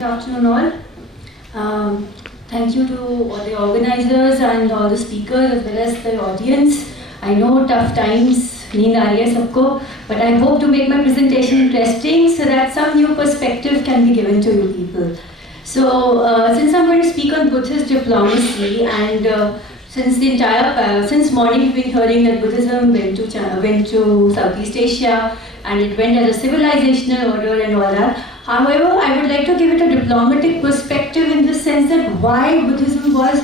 Good afternoon all. Thank you to all the organizers and all the speakers as well as the audience. I know tough times, need aa rahi hai sabko, but I hope to make my presentation interesting so that some new perspective can be given to you people. So, since I'm going to speak on Buddhist diplomacy and since morning we've been hearing that Buddhism went to Southeast Asia and it went as a civilizational order and all that. However, I would like to give it a diplomatic perspective in the sense that why Buddhism was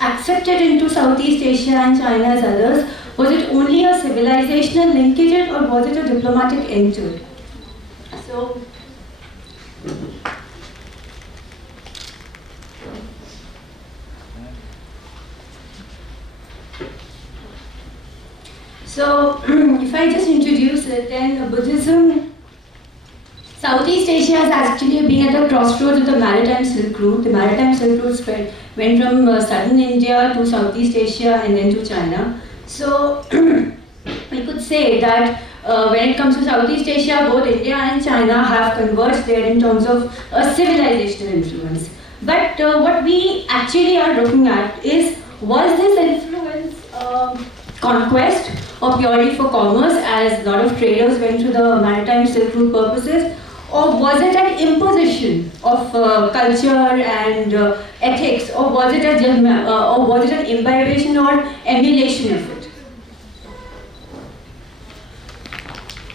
accepted into Southeast Asia and China as others. Was it only a civilizational linkage or was it a diplomatic end to it? So, if I just introduce it, then Buddhism, Southeast Asia has actually been at the crossroads of the Maritime Silk Route. The Maritime Silk Route went from southern India to Southeast Asia and then to China. So, we could say that when it comes to Southeast Asia, both India and China have converged there in terms of a civilizational influence. But what we actually are looking at is, was this influence conquest or purely for commerce, as a lot of traders went to the Maritime Silk Route purposes, or was it an imposition of culture and ethics, or was it an imbibation or emulation of it?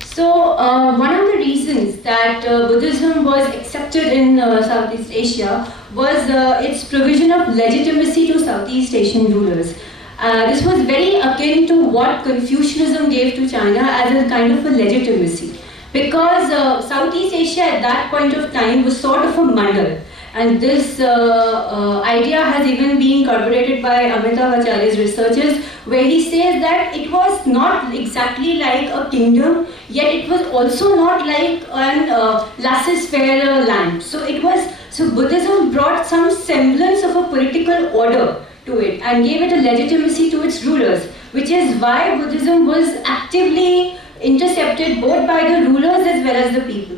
So one of the reasons that Buddhism was accepted in Southeast Asia was its provision of legitimacy to Southeast Asian rulers. This was very akin to what Confucianism gave to China as a kind of a legitimacy. Because Southeast Asia at that point of time was sort of a mandal. And this idea has even been corroborated by Amitav Acharya's researches, where he says that it was not exactly like a kingdom, yet it was also not like an laissez-faire land. So Buddhism brought some semblance of a political order to it and gave it a legitimacy to its rulers, which is why Buddhism was actively intercepted both by the rulers as well as the people.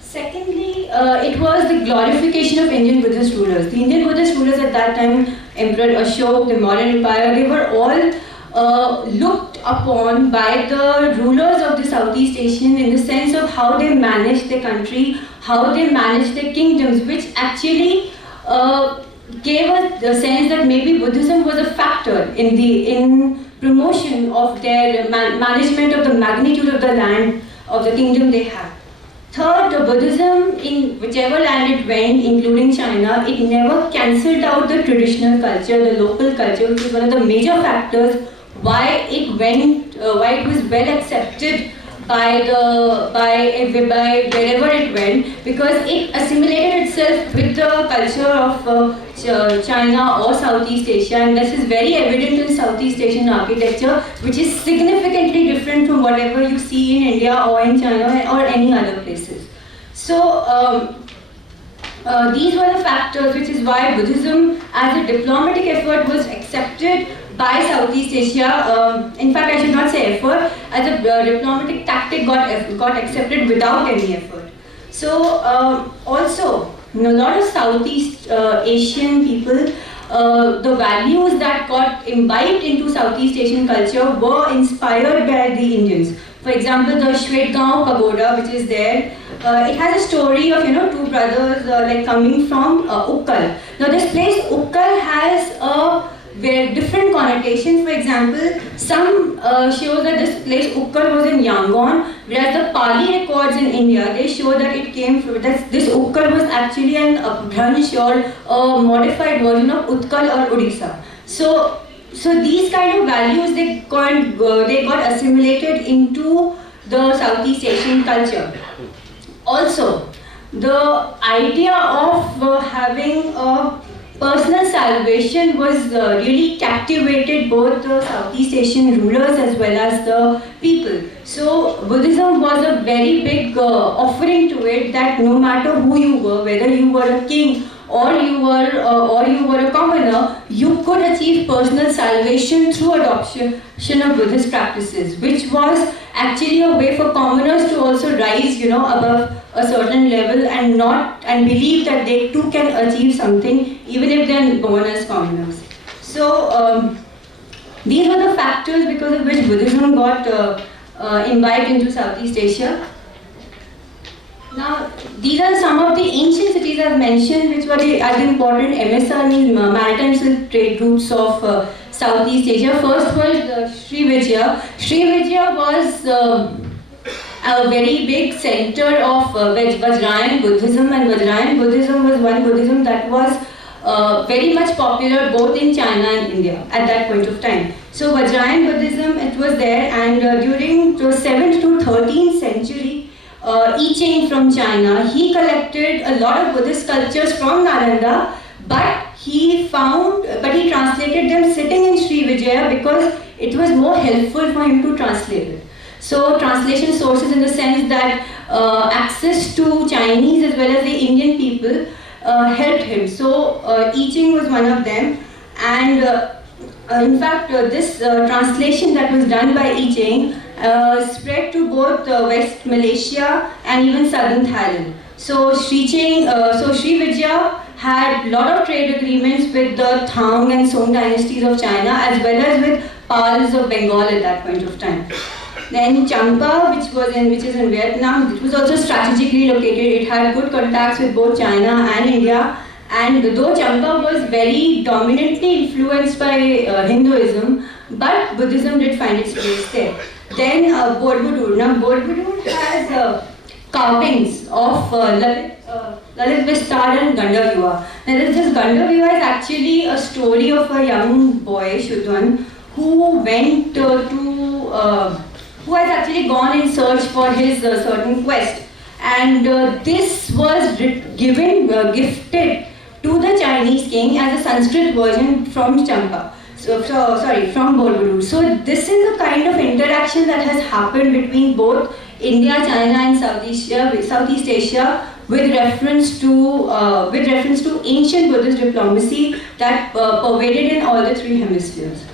Secondly, it was the glorification of Indian Buddhist rulers. The Indian Buddhist rulers at that time, Emperor Ashok, the Mauryan Empire, they were all looked upon by the rulers of the Southeast Asian in the sense of how they managed their country, how they managed their kingdoms, which actually gave us the sense that maybe Buddhism was a factor in promotion of their management of the magnitude of the land of the kingdom they had. Third, Buddhism, in whichever land it went, including China, it never cancelled out the traditional culture, the local culture, which is one of the major factors why it was well accepted by wherever it went, because it assimilated itself with the culture of China or Southeast Asia, and this is very evident in Southeast Asian architecture, which is significantly different from whatever you see in India or in China or any other places. So these were the factors, which is why Buddhism as a diplomatic effort was accepted by Southeast Asia. In fact, I should not say effort, as a diplomatic tactic got accepted without any effort. So also, a lot of Southeast Asian people, the values that got imbibed into Southeast Asian culture were inspired by the Indians. For example, the Shwetgaon Pagoda, which is there, it has a story of two brothers coming from Ukkal. Now this place Ukkal has where different connotations. For example, some show that this place Ukkal was in Yangon, whereas the Pali records in India, they show that it came from, that this Ukkal was actually an Abhransh or a modified version of Utkal or Odisha. So these kind of values, they got assimilated into the Southeast Asian culture. Also, the idea of having a personal salvation was really captivated both the Southeast Asian rulers as well as the people. So Buddhism was a very big offering to it, that no matter who you were, whether you were a king or you were a commoner, you could achieve personal salvation through adoption of Buddhist practices, which was actually a way for commoners to also rise, above a certain level and believe that they too can achieve something, even if they are born as commoners. So these are the factors because of which Buddhism got imbibed into Southeast Asia. Now, these are some of the ancient cities I've mentioned, which were as important MSR, maritime silk trade routes of Southeast Asia. First was Srivijaya. Srivijaya was a very big center of Vajrayana Buddhism, and Vajrayana Buddhism was one Buddhism that was very much popular both in China and India at that point of time. So Vajrayana Buddhism, it was there, and during the 7th to 13th century, I Ching from China, he collected a lot of Buddhist sculptures from Nalanda, but he translated them sitting in Srivijaya because it was more helpful for him to translate it. So translation sources in the sense that access to Chinese as well as the Indian people helped him. So I Ching was one of them, and in fact this translation that was done by I Ching spread to both West Malaysia and even southern Thailand. So Srivijaya had a lot of trade agreements with the Tang and Song dynasties of China as well as with Pals of Bengal at that point of time. Then Champa, which is in Vietnam, it was also strategically located. It had good contacts with both China and India. And though Champa was very dominantly influenced by Hinduism, but Buddhism did find its place there. Then Borobudur. Now Borobudur has carvings of Lalit Vistar and Gandavyuha. Now this Gandavyuha is actually a story of a young boy, Shudwan, who went who has actually gone in search for his certain quest. And this was gifted to the Chinese king as a Sanskrit version from Champa. From Borobudur. So this is a kind of interaction that has happened between both India, China, and Southeast Asia with reference to ancient Buddhist diplomacy that pervaded in all the three hemispheres.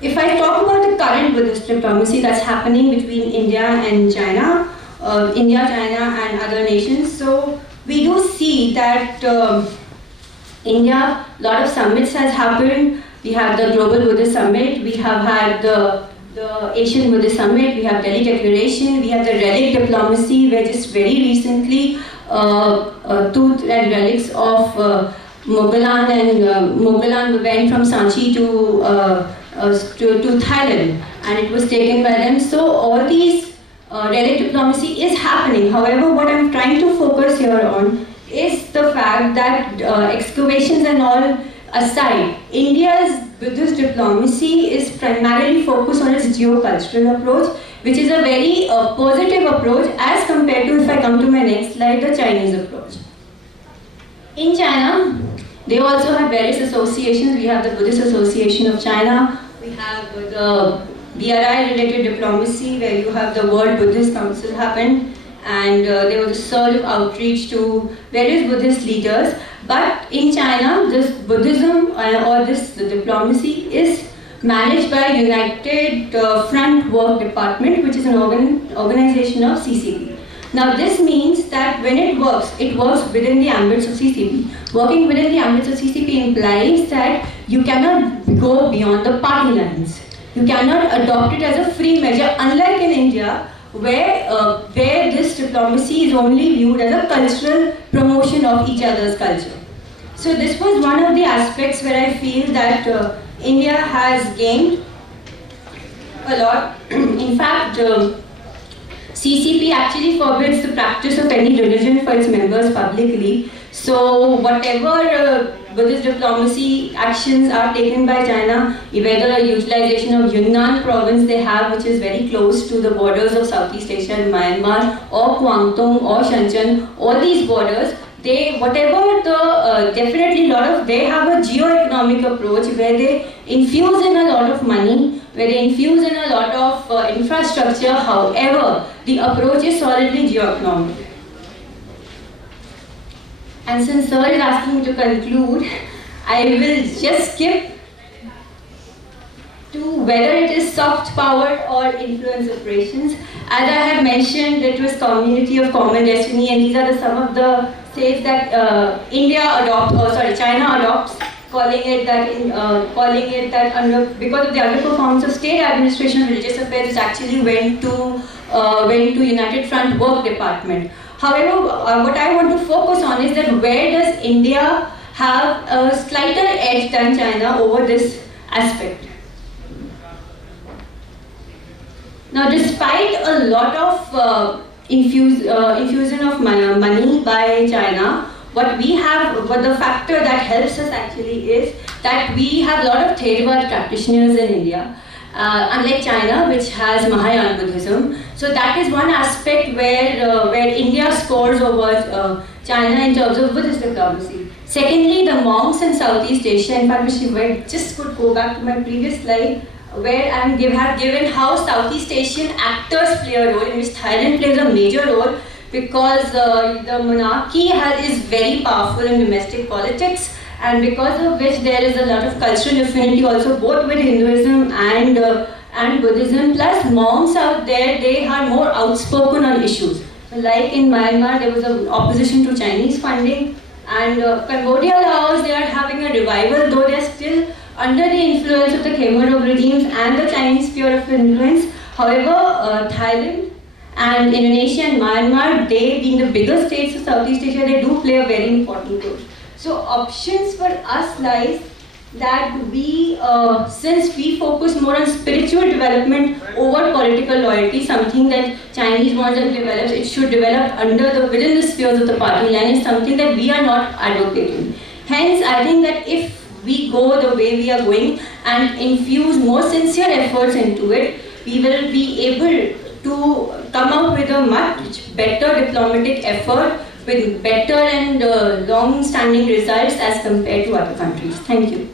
If I talk about the current Buddhist diplomacy that's happening between India and China, China, and other nations, so we do see that India, a lot of summits has happened. We have the Global Buddhist Summit, we have had the Asian Buddhist Summit, we have Delhi Declaration, we have the relic diplomacy, where just very recently tooth and relics of Mogalan went from Sanchi to Thailand, and it was taken by them. So all these relic diplomacy is happening. However, what I'm trying to focus here on is the fact that excavations and all aside, India's Buddhist diplomacy is primarily focused on its geocultural approach, which is a very positive approach as compared to, if I come to my next slide, the Chinese approach. In China, they also have various associations. We have the Buddhist Association of China, we have the BRI related diplomacy, where you have the World Buddhist Council happened, and there was a surge of outreach to various Buddhist leaders. But in China, this Buddhism the diplomacy is managed by United Front Work Department, which is an organization of CCP. Now this means that when it works within the ambits of CCP. Working within the ambits of CCP implies that you cannot go beyond the party lines. You cannot adopt it as a free measure, unlike in India, where this diplomacy is only viewed as a cultural promotion of each other's culture. So this was one of the aspects where I feel that India has gained a lot. In fact, CCP actually forbids the practice of any religion for its members publicly. So whatever Buddhist diplomacy actions are taken by China, whether a utilization of Yunnan province they have, which is very close to the borders of Southeast Asia and Myanmar, or Kwangtung or Shenzhen, all these borders, they have a geo-economic approach where they infuse in a lot of money, where they infuse in a lot of infrastructure. However, the approach is solidly geo-economic. And since Sir is asking me to conclude, I will just skip to whether it is soft power or influence operations. As I have mentioned, it was community of common destiny, and these are some of the states that China adopts, calling it that because of the underperformance of state administration of religious affairs, it actually went to United Front Work Department. However, what I want to focus on is that where does India have a slighter edge than China over this aspect? Now, despite a lot of infusion of money by China, what the factor that helps us actually is that we have a lot of Theravada practitioners in India, unlike China, which has Mahayana Buddhism. So that is one aspect where India scores over China in terms of Buddhist diplomacy. Secondly, the monks in Southeast Asia. In fact, I just could go back to my previous slide, where I have given how Southeast Asian actors play a role, in which Thailand plays a major role, because the monarchy is very powerful in domestic politics, and because of which there is a lot of cultural affinity also, both with Hinduism and Buddhism. Plus, monks out there, they are more outspoken on issues. Like in Myanmar, there was an opposition to Chinese funding, and Cambodia, Laos, they are having a revival, though they are still under the influence of the Khmer Rouge regimes and the Chinese sphere of influence. However, Thailand and Indonesia and Myanmar, they being the bigger states of Southeast Asia, they do play a very important role. So options for us lies that we, since we focus more on spiritual development over political loyalty, something that Chinese wants to develop, it should develop within the spheres of the party line, is something that we are not advocating. Hence, I think that if we go the way we are going and infuse more sincere efforts into it, we will be able to come out with a much better diplomatic effort with better and long-standing results as compared to other countries. Thank you.